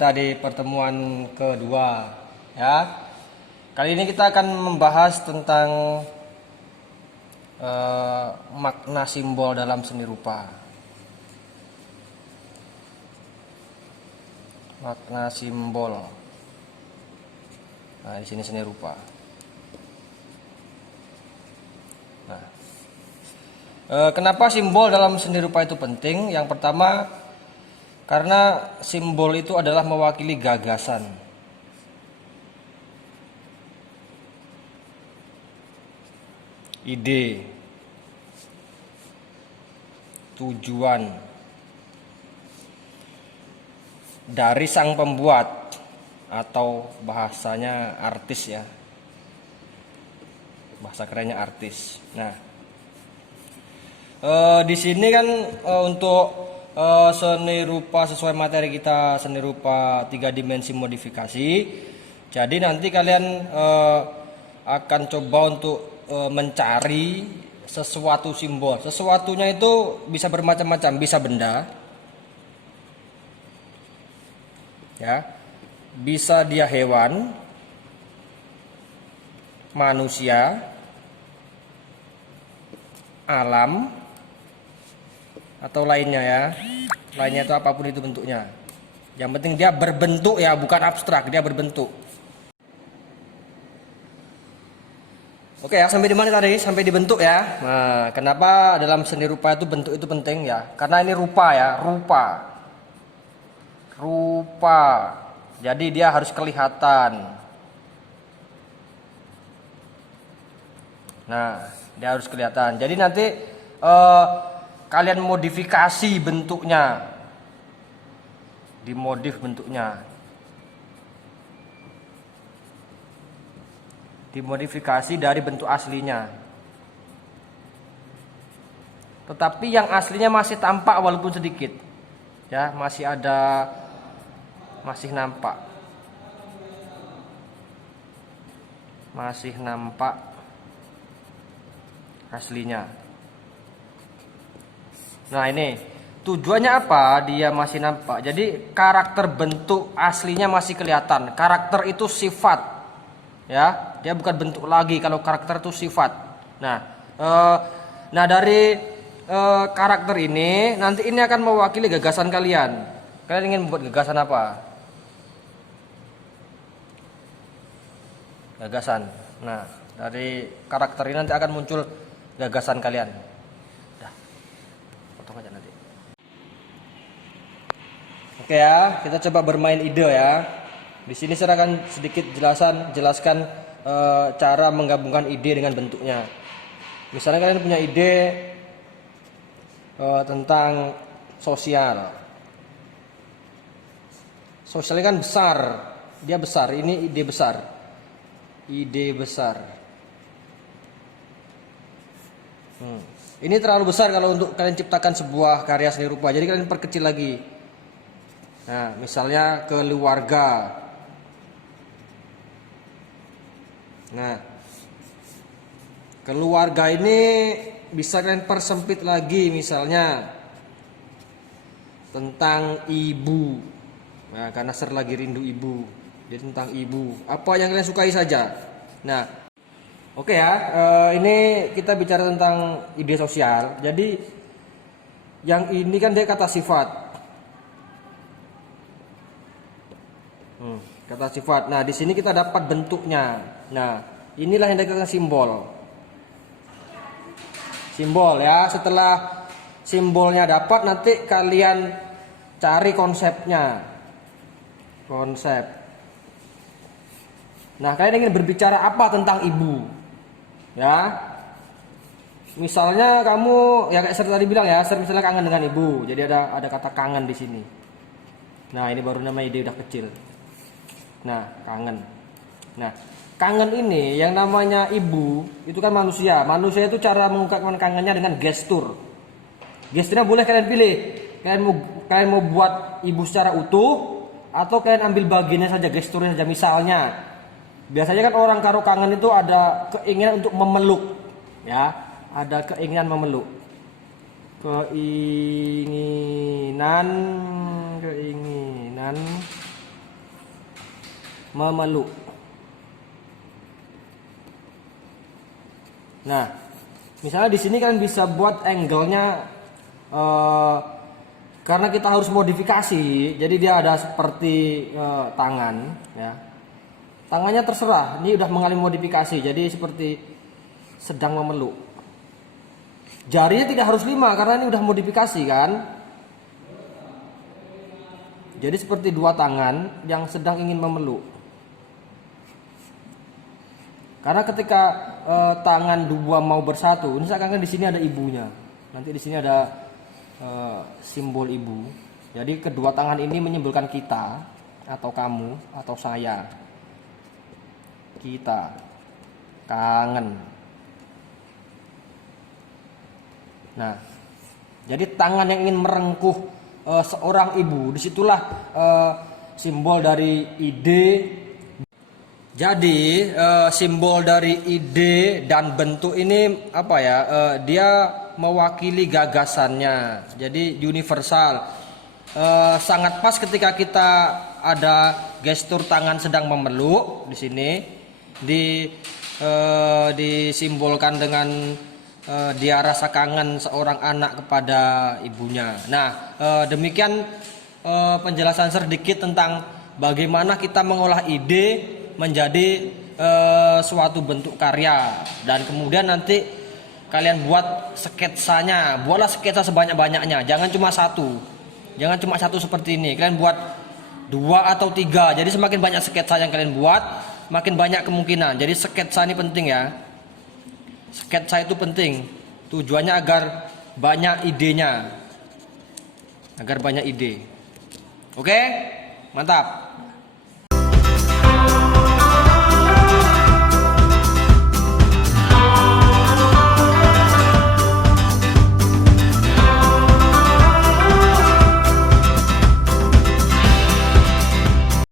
kita di pertemuan kedua ya. Kali ini kita akan membahas tentang makna simbol dalam seni rupa. Makna simbol. Nah, di sini seni rupa. Nah, kenapa simbol dalam seni rupa itu penting? Yang pertama, karena simbol itu adalah mewakili gagasan. Ide, tujuan dari sang pembuat atau bahasanya artis ya. Bahasa kerennya artis. Nah, di sini kan untuk seni rupa sesuai materi kita, seni rupa 3 dimensi modifikasi. Jadi nanti kalian akan coba untuk mencari sesuatu simbol. Sesuatunya itu bisa bermacam-macam, bisa benda, ya, bisa dia hewan, manusia, alam, atau lainnya ya. Lainnya itu apapun itu bentuknya. Yang penting dia berbentuk ya, bukan abstrak, dia berbentuk. Oke ya, sampai di mana tadi? Sampai dibentuk ya. Nah, kenapa dalam seni rupa itu bentuk itu penting ya? Karena ini rupa ya, rupa. Rupa. Jadi dia harus kelihatan. Nah, dia harus kelihatan. Jadi nanti kalian modifikasi bentuknya, dimodif bentuknya, dimodifikasi dari bentuk aslinya. Tetapi yang aslinya masih tampak walaupun sedikit, ya, masih ada, masih nampak, masih nampak aslinya. Nah, ini tujuannya apa? Dia masih nampak. Jadi karakter bentuk aslinya masih kelihatan. Karakter itu sifat, ya. Dia bukan bentuk lagi. Kalau karakter itu sifat. Nah, dari karakter ini nanti ini akan mewakili gagasan kalian. Kalian ingin membuat gagasan apa? Gagasan. Nah, dari karakter ini nanti akan muncul gagasan kalian. Aja nanti. Oke ya, kita coba bermain ide ya. Di sini saya akan sedikit jelaskan cara menggabungkan ide dengan bentuknya. Misalnya kalian punya ide tentang sosial. Sosialnya kan besar, dia besar. Ini ide besar, ide besar. Ini terlalu besar kalau untuk kalian ciptakan sebuah karya seni rupa. Jadi kalian perkecil lagi. Nah, misalnya keluarga. Nah, keluarga ini bisa kalian persempit lagi, misalnya tentang ibu. Nah, karena Ser lagi rindu ibu. Jadi tentang ibu. Apa yang kalian sukai saja. Nah, oke ya, ini kita bicara tentang ide sosial. Jadi yang ini kan dia kata sifat. Kata sifat. Nah, di sini kita dapat bentuknya. Nah, inilah yang dikatakan simbol. Simbol ya. Setelah simbolnya dapat, nanti kalian cari konsepnya. Konsep. Nah, kalian ingin berbicara apa tentang ibu? Ya, misalnya kamu ya kayak Ser tadi bilang ya, Ser misalnya kangen dengan ibu, jadi ada kata kangen di sini. Nah, ini baru namanya ide udah kecil. Nah, kangen. Nah, kangen ini yang namanya ibu itu kan manusia. Manusia itu cara mengungkapkan kangennya dengan gestur. Gesturnya boleh kalian pilih. Kalian mau buat ibu secara utuh atau kalian ambil bagiannya saja, gesturnya saja. Misalnya biasanya kan orang karo kangen itu ada keinginan untuk memeluk, ya, ada keinginan memeluk, keinginan memeluk. Nah, misalnya di sini kalian bisa buat angle-nya karena kita harus modifikasi, jadi dia ada seperti tangan, ya. Tangannya terserah, ini udah mengalami modifikasi, jadi seperti sedang memeluk. Jarinya tidak harus 5 karena ini udah modifikasi kan. Jadi seperti 2 tangan yang sedang ingin memeluk. Karena ketika tangan 2 mau bersatu, ini seakan-akan di sini ada ibunya. Nanti di sini ada simbol ibu. Jadi kedua tangan ini menyimbolkan kita atau kamu atau saya. Kita kangen. Nah, jadi tangan yang ingin merengkuh seorang ibu, disitulah simbol dari ide. Jadi simbol dari ide dan bentuk ini apa ya? Dia mewakili gagasannya. Jadi universal. Sangat pas ketika kita ada gestur tangan sedang memeluk di sini, disimbolkan dengan dia rasa kangen seorang anak kepada ibunya. Nah, demikian penjelasan sedikit tentang bagaimana kita mengolah ide menjadi suatu bentuk karya, dan kemudian nanti kalian buat sketsanya. Buatlah sketsa sebanyak-banyaknya, jangan cuma satu seperti ini. Kalian buat 2 atau 3. Jadi semakin banyak sketsa yang kalian buat, makin banyak kemungkinan. Jadi sketsa ini penting ya. Sketsa itu penting. Tujuannya agar banyak idenya. Oke, mantap.